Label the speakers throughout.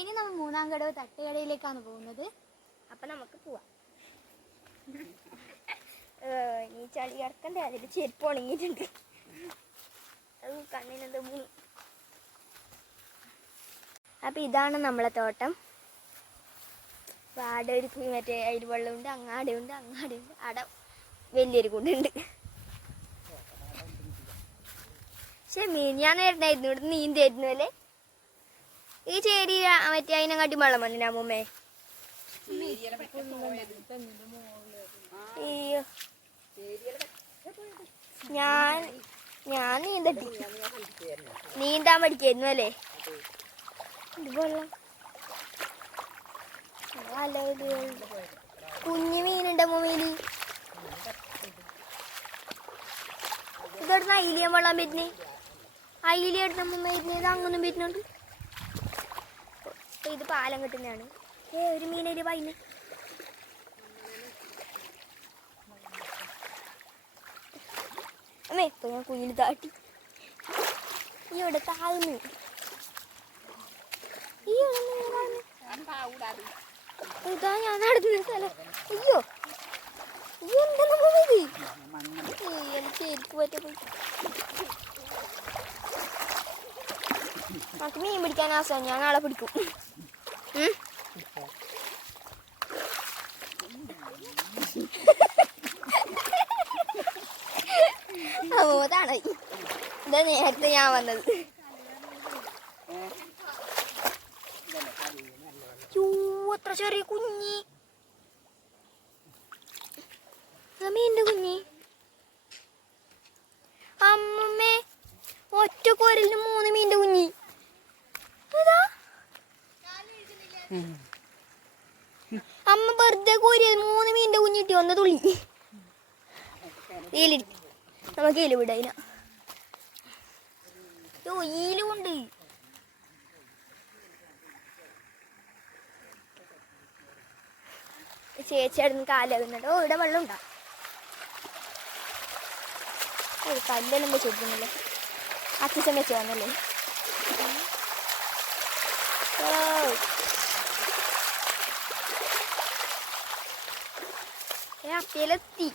Speaker 1: ഇനി നമ്മൾ മൂന്നാം കടവ് തട്ടുകടയിലേക്കാണ് പോകുന്നത്.
Speaker 2: അപ്പൊ നമുക്ക് പോവാം. ഇനി ചളി കിടക്കണ്ടേ അതിൽ ചെരുപ്പ് ഉണങ്ങിയിട്ടുണ്ട്. അത് കണ്ണിനെന്ത് അപ്പൊ ഇതാണ് നമ്മളെ തോട്ടം. അപ്പൊ ആടെ ഒരു മറ്റേ അതിൽ വെള്ളമുണ്ട് അങ്ങാടെ ഉണ്ട് അങ്ങാടെ ഉണ്ട് ആടെ വലിയൊരു കുണ്ടുണ്ട് പക്ഷെ മീൻ ഞാൻ നേരിട്ടായിരുന്നു ഇവിടെ നീന്തായിരുന്നു അല്ലേ? ഈ ചേരി മറ്റേ അതിനെക്കാട്ടി വെള്ളം വന്നില്ല അമ്മൂമ്മേ. അയ്യോ. ഞാൻ ഞാൻ നീന്തട്ടി. നീന്താൻ പഠിക്കായിരുന്നു അല്ലേ. കുഞ്ഞു മീനുണ്ട് മൂമീനി ഇതെടുന്ന അയിലിയാൻ വെള്ളം വരുന്നേ? അയിലി എടുത്ത മരുന്ന് ഇത് അങ്ങൊന്നും വരുന്നുണ്ട്. ഇത് പാലം കിട്ടുന്നതാണ്. ഏ ഒരു മീനൊരു പൈന. അമ്മേ ഇപ്പൊ ഞാൻ കുഞ്ഞിന് താട്ടി. ഈ ഇവിടെ താഴ്ന്നു. ഈ. ഇതാ ഞാൻ നടന്ന സ്ഥലം. അയ്യോ. എന്താ മീൻ പിടിക്കാൻ ആസാണ് ഞാൻ ആളെ പിടിക്കും. അതാണ് ഇതാ നേരത്തെ ഞാൻ വന്നത്. എത്ര ചെറിയ കുഞ്ഞി ആ മീന്റെ കുഞ്ഞി അമ്മമ്മേ ഒറ്റ കോരലിന് മൂന്ന് മീന്റെ കുഞ്ഞി ഇതാ അമ്മ വെറുതെ കോരിയത് മൂന്ന് മീന്റെ കുഞ്ഞി കിട്ടി ഒന്ന് തുള്ളി ഈലി നമുക്ക് ഈൽ അതിന്. യോ ഈലുണ്ട്. ചേച്ചി അടുന്ന് കാലാകുന്നുണ്ട് ഓ ഇവിടെ വെള്ളം ഉണ്ടാ ഓ കല്ലെല്ലാം വെച്ച് കൊടുക്കുന്നില്ലേ അച്ഛൻ വെച്ച് വന്നല്ലേ? ഏ അപ്പയിലെത്തി.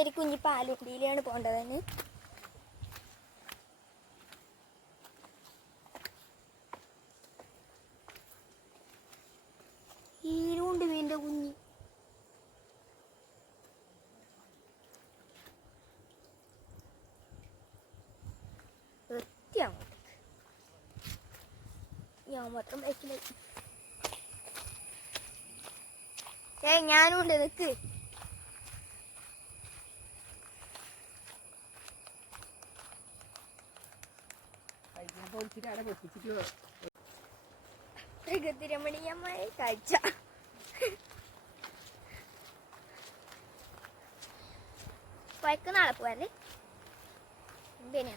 Speaker 2: ഒരു കുഞ്ഞി പാലുണ്ടിയിലാണ് പോകേണ്ടതെന്ന് ഈരുണ്ട് വീണ്ട കുഞ്ഞി. എത്തി ഞാൻ മാത്രം ബൈക്കിലായി. ഏ ഞാനും ഉണ്ട് പ്രകൃതിരമണീയമായ കാഴ്ച വൈക്ക് നാളെ പോവല്ലേ എന്തിനാ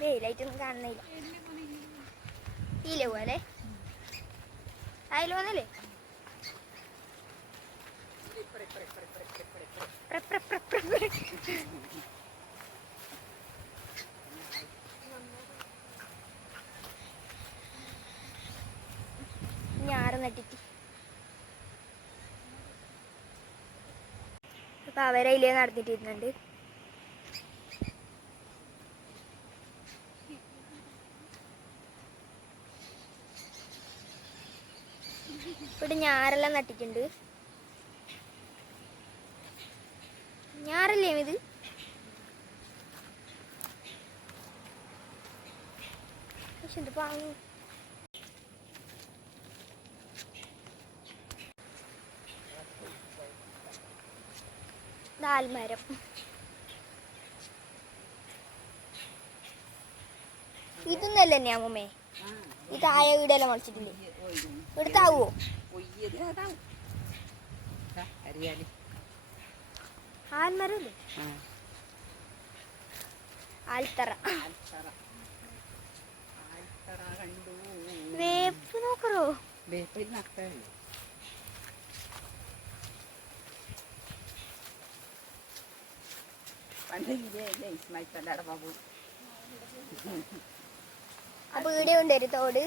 Speaker 2: വെയിലായിട്ടൊന്നും കാണുന്നില്ല. ഈല പോലെ അതിൽ വന്നല്ലേ. ഞാറ് നട്ടിട്ട്? അപ്പൊ അവരയിലേ നടന്നിട്ടിരുന്നുണ്ട് ഇവിടെ ഞാറെല്ലാം നട്ടിട്ടുണ്ട്. ഞാറല്ലേ ഇത്? പക്ഷെ ഇത് പാങ്ങു ദാൽമരം ഇതൊന്നല്ലേ തന്നെ അമ്മമ്മേ? താഴെ വീടെല്ലാം മുളച്ചിട്ടില്ലേ? എടുത്താവോ? ആൽമരല്ലേ? ആൽത്തറ. വേപ്പ് നോക്കറോ? അപ്പൊ വീഡിയോ ഉണ്ടായിരുന്നു തോട്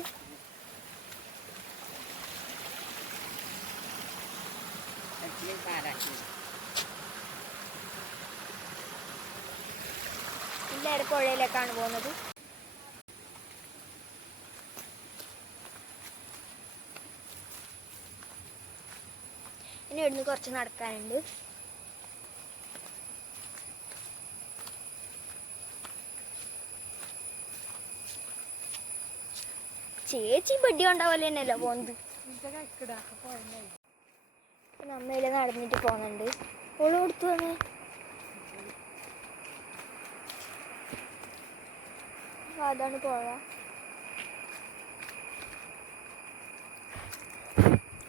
Speaker 2: പുഴയിലേക്കാണ് പോകുന്നത്. ഇനി ഇവിടുന്ന് കുറച്ച് നടക്കാനുണ്ട്. ചേച്ചി ബഡ്ഡി ഉണ്ടാവല്ലേ തന്നെയല്ലോ പോകുന്നത് നമ്മയിൽ നടന്നിട്ട് പോകുന്നുണ്ട്. ഓൾ കൊടുത്തു വന്നേ. ആ, അതാണ് പുഴ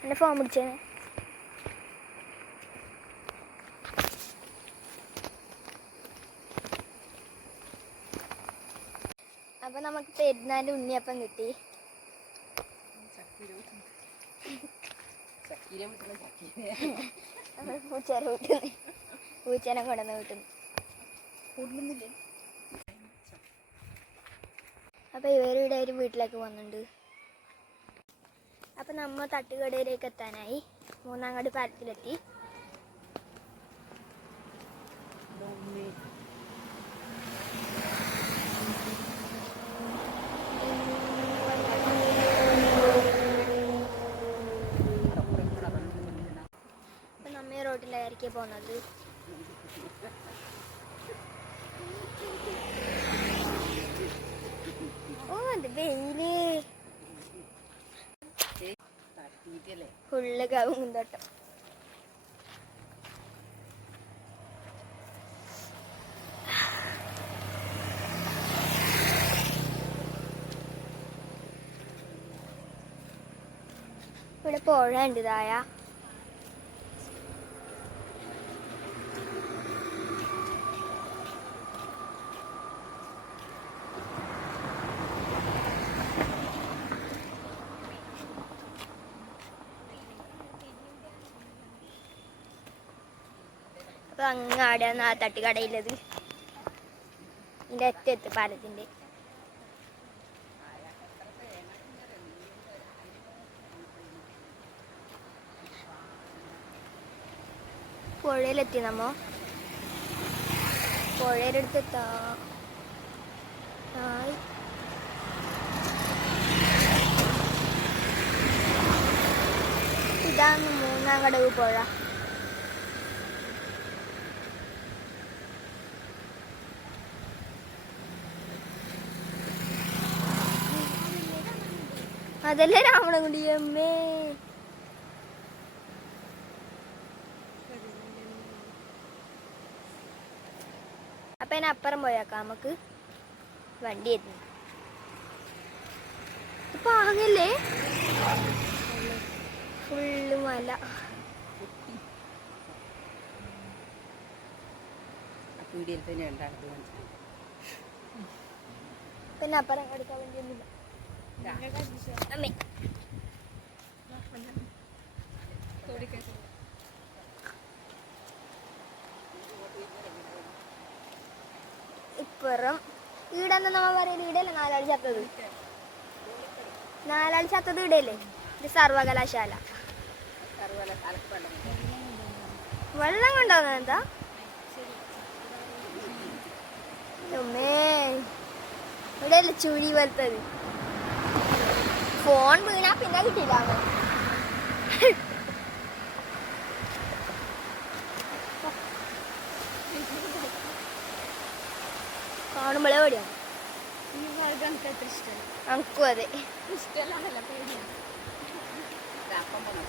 Speaker 2: എന്നെ ഫോൺ പിടിച്ചേ അപ്പൊ നമുക്ക് പെരുന്നാന്റെ ഉണ്ണിയപ്പം കിട്ടി. നമ്മൾ നിന്ന് പൂച്ചേനെ കൊണ്ടുവന്ന് വീട്ടിൽ നിന്ന്
Speaker 3: കൂടുന്നില്ലേ
Speaker 2: അപ്പൊ ഇവരുടെ ഒരു വീട്ടിലേക്ക് വന്നിട്ടുണ്ട്. അപ്പൊ നമ്മ തട്ടുകടയിലേക്ക് എത്താനായി. മൂന്നാം കടി പാലത്തിലെത്തി അപ്പൊ നമ്മ ഈ റോഡിലായിരിക്കും പോകുന്നത് ഓ അത്
Speaker 3: വെയിൽ.
Speaker 2: ഫുള്ള് കവുങ്ങും തോട്ടം ഇവിടെ പുഴ ഉണ്ട് ഇതായ. അപ്പൊ അങ്ങാടാണ് ആ തട്ടുകടയിലത്. എന്റെ അറ്റത്ത് പാലത്തിന്റെ. പുഴയിലെത്തി നമ്മ? പുഴയുടെ. ഇതാണ് മൂന്നാം കടവ് പുഴ. അതല്ലേ രാവണൻകുടി അമ്മേ. അപ്പൊ എന്നെ അപ്പുറം പോയാക്കാം നമുക്ക് വണ്ടി എത്തി. ഇപ്പൊ ആകല്ലേ? ഫുള്ള് മല. പിന്നെ അപ്പുറം എടുക്കാൻ വേണ്ടിയൊന്നുമില്ല. ഇപ്പുറം ഈടെന്ന് നമ്മ പറയുന്നത്? ഈടല്ലേ നാലാൾ ചത്തത്? നാലാൾ ചത്തത് ഈടല്ലേ ഇത് സർവകലാശാല. വെള്ളം കൊണ്ടാന്ന് എന്താ? ഇവിടെയല്ലേ ചുഴി പോലത്തത്? ഫോൺ വീണാ പിന്നെ കിട്ടിയില്ല. കാണുമ്പോഴേ പേടിയാണ് അനക്കും അതെ.
Speaker 3: അപ്പം പോണം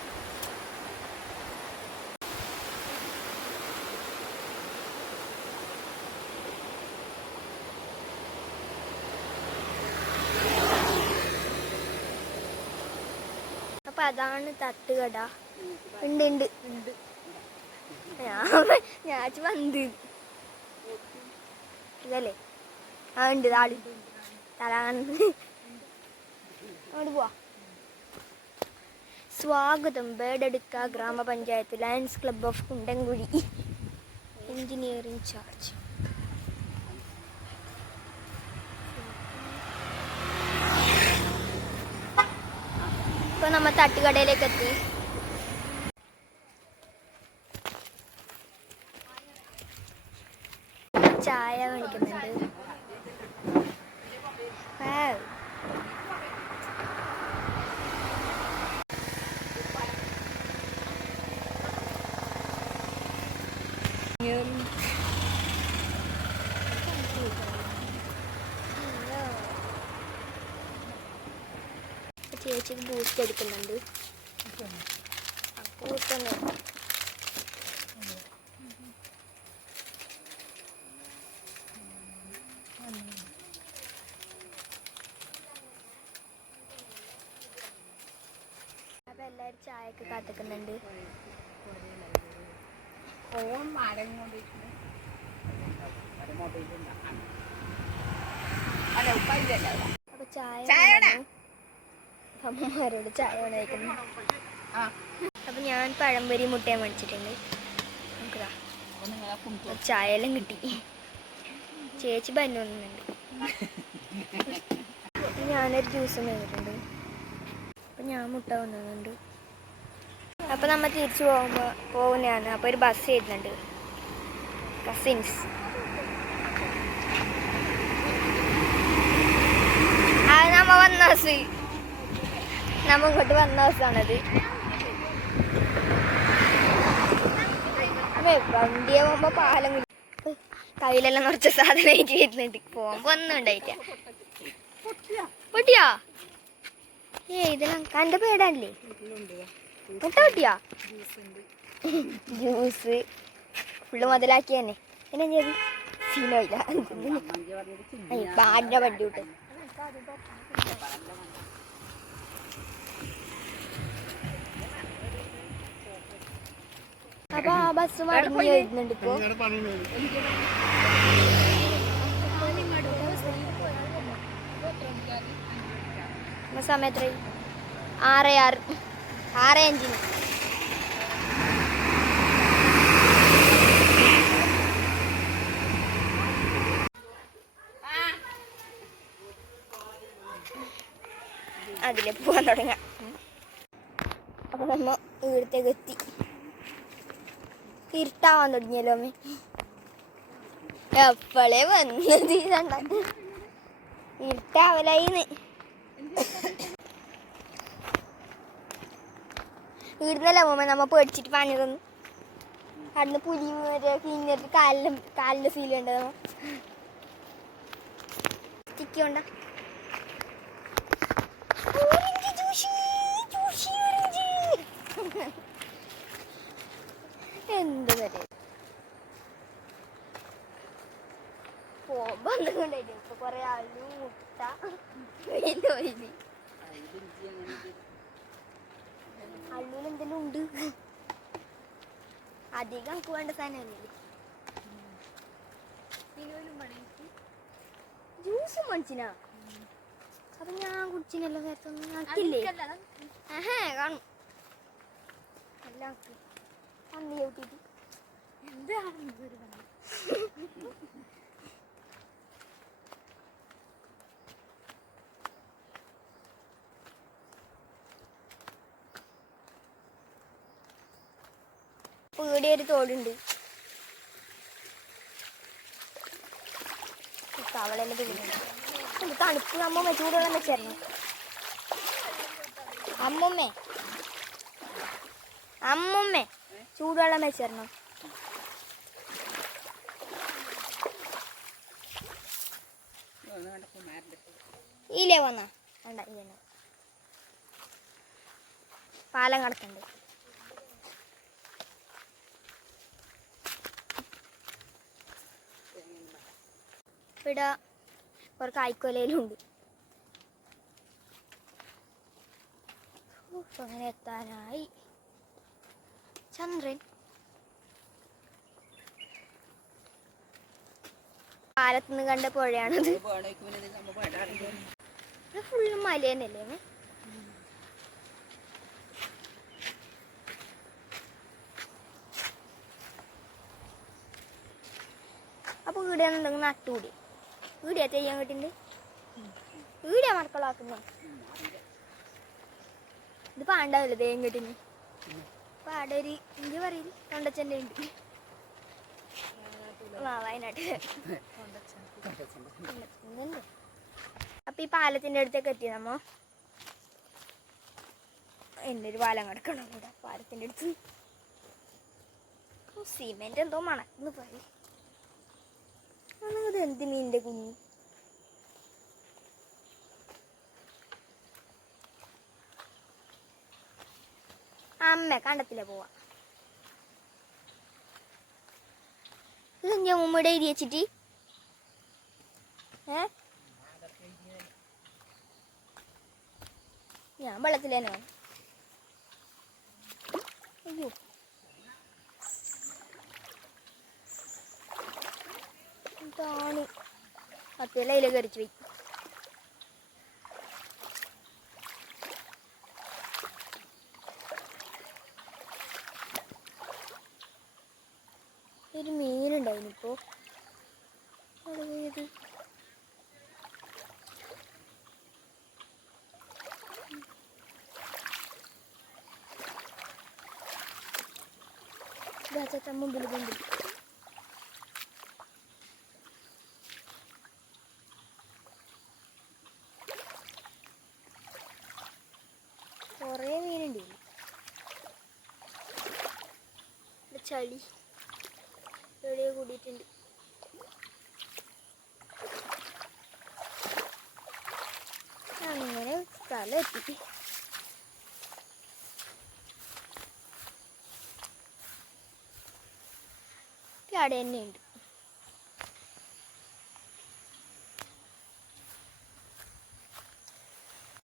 Speaker 2: അപ്പൊ അതാണ് തട്ടുകട. ഉണ്ട് ഉണ്ട്. ഞാൻ ഞാൻ വന്ന്. ഇതല്ലേ? ആ ഉണ്ട് താളി തല അവിടെ അങ്ങോട്ട് പോവാ. സ്വാഗതം. ബേഡെടുക്ക ഗ്രാമപഞ്ചായത്ത് lions club of Kundamkuzhi. Engineering charge. ഇപ്പൊ നമ്മ തട്ടുകടയിലേക്ക് എത്തി. ചേച്ചിക്ക് ബൂസ്റ്റ് എടുക്കുന്നുണ്ട് അപ്പൊ എല്ലാവരും ചായക്ക് കാത്തിക്കുന്നുണ്ട്
Speaker 3: ഫോൺ മരം കൊണ്ടിട്ടുണ്ട്
Speaker 2: അപ്പൊ ചായ. അമ്മമാരോട് ചായ കൊണ്ടുവയ്ക്കുന്നു
Speaker 3: ആ.
Speaker 2: അപ്പൊ ഞാൻ പഴംപൊരി മുട്ടയും മേടിച്ചിട്ടുണ്ട്. നമുക്കിതാ ചായ എല്ലാം കിട്ടി. ചേച്ചി ബന്നു വന്നിട്ടുണ്ട്. ഞാനൊരു ജ്യൂസ് മേടിച്ചിട്ടുണ്ട്. അപ്പം ഞാൻ മുട്ട കൊണ്ടുവന്നുണ്ട് അപ്പം നമ്മൾ തിരിച്ചു പോകുമ്പോൾ പോകുന്നതാണ്. അപ്പോൾ ഒരു ബസ് വരുന്നുണ്ട്. കസിൻസ് അത് നമ്മ വന്ന ബസ് നമ്മ ഇങ്ങോട്ട് വന്ന ദിവസമാണത്. അതെ വണ്ടി പോകുമ്പോ പാലം കയ്യിലെല്ലാം കുറച്ച് സാധനം ആയിട്ട് വരുന്നുണ്ട്. പോകുമ്പോ ഒന്നും ഉണ്ടായിട്ട പൊട്ടിയാ? ഏ ഇതെല്ലാം കണ്ട പേടല്ലേ? പൊട്ട പൊട്ടിയാ? ജ്യൂസ്. ഫുള്ള് മുതലാക്കി തന്നെ. പിന്നെ ചെയ്തു
Speaker 3: സീനോ ഇല്ല.
Speaker 2: ബാഡിന്റെ വണ്ടി വിട്ട്. അപ്പൊ ആ ബസ് മടങ്ങി വരുന്നുണ്ട് ഇപ്പൊ. സമയത്ത് ആറ് ആറ്. ആറ് അഞ്ചിന്. അതിലെ പോവാൻ തുടങ്ങാം. അപ്പൊ നമ്മ ഇവിടത്തേക്ക് എത്തി. ഇരുട്ടാവാൻ തുടങ്ങിയല്ലോ അമ്മേ. എപ്പോഴേ വന്നത് ഇരുട്ടാവലായിന്ന്. ഇവിടുന്നല്ലേ അമ്മ നമ്മ പേടിച്ചിട്ട് പണി തന്നു. അവിടുന്ന് പുലി മറ്റേ കിഞ്ഞിട്ട് കാലിലും ഫീൽ സീലുണ്ട് നമ്മ? ചിക്കൊണ്ട ഓറഞ്ച് ജ്യൂസ് ജ്യൂസ് ഓറഞ്ച് എന്ത് വരെ പോകുമ്പോ ഇപ്പൊ കൊറേ മുട്ട. ഉണ്ട്? അധികം എനിക്ക് വേണ്ട സാധനമല്ലേ? ജ്യൂസ് മണിച്ചിനാ അപ്പൊ ഞാൻ കുടിച്ചിനല്ലോ ഞങ്ങൾക്കില്ലേ ആഹാ കാണും. ചവിട്ടിട്ട് ഇവിടെ ഒരു തോടുണ്ട്. തവളെല്ലാം തുള്ളുന്നുണ്ട് തണുപ്പ്. അമ്മമ്മ ചൂടുവെള്ളം വെച്ചായിരുന്നു അമ്മമ്മേ. അമ്മുമ്മേ. ചൂടുവെള്ളം
Speaker 3: കുമാരന്റെ
Speaker 2: ഇല്ലേ വന്ന? വേണ്ട ഈ പാലം കടക്കണ്ട്. ഇവിടെ കായ്ക്കൊലയിലുണ്ട്. ഉണ്ട് അങ്ങനെ എത്താനായി ചന്ദ്രൻ. പാലത്തുനിന്ന് കണ്ട പുഴയാണത്. ഇത് ഫുള്ള് മല തന്നെയല്ലേ അപ്പൊ വീടാണെന്നുണ്ടെങ്കിൽ നട്ടുകൂടി വീടിയാ ചെയ്യാൻ കിട്ടിണ്ട് വീടിയാ മക്കളാക്കുന്നേ ഇത് പാണ്ടാവില്ല തേൻ കെട്ടിന്? പാടൊരു എന്ത് പറയും. തൊണ്ടച്ചന്റെ ഉണ്ട്. ആ തൊണ്ടച്ചനുണ്ട്. അപ്പൊ ഈ പാലത്തിന്റെ അടുത്തേക്ക് എത്തി നമ്മ? എന്റെ ഒരു പാലം കിടക്കണം കൂടെ പാലത്തിന്റെ അടുത്ത്. സിമെന്റ് എന്തോ മണക്കുന്നു പറയും. അത് എന്തിനു കുഞ്ഞു കുഞ്ഞ്? അമ്മ കണ്ടത്തില്ല പോവാ. ഇത് ഞാൻ ഉമ്മയുടെ എഴുതി വെച്ചിട്ട്? ഏ? ഞാൻ വെള്ളത്തിൽ തന്നെ അയ്യോ. എന്താണ് മറ്റേ അതിലേക്ക് കടിച്ചു പോയി ഒരു ഇപ്പോ അവിടെ പോയത് ചേട്ടാ മുമ്പിൽ മുമ്പിൽ കുറേ മീനുണ്ട്. ചളി. കൂടിയിട്ടുണ്ട്. അങ്ങനെ സ്ഥലം എത്തി. അവിടെ തന്നെ ഉണ്ട്.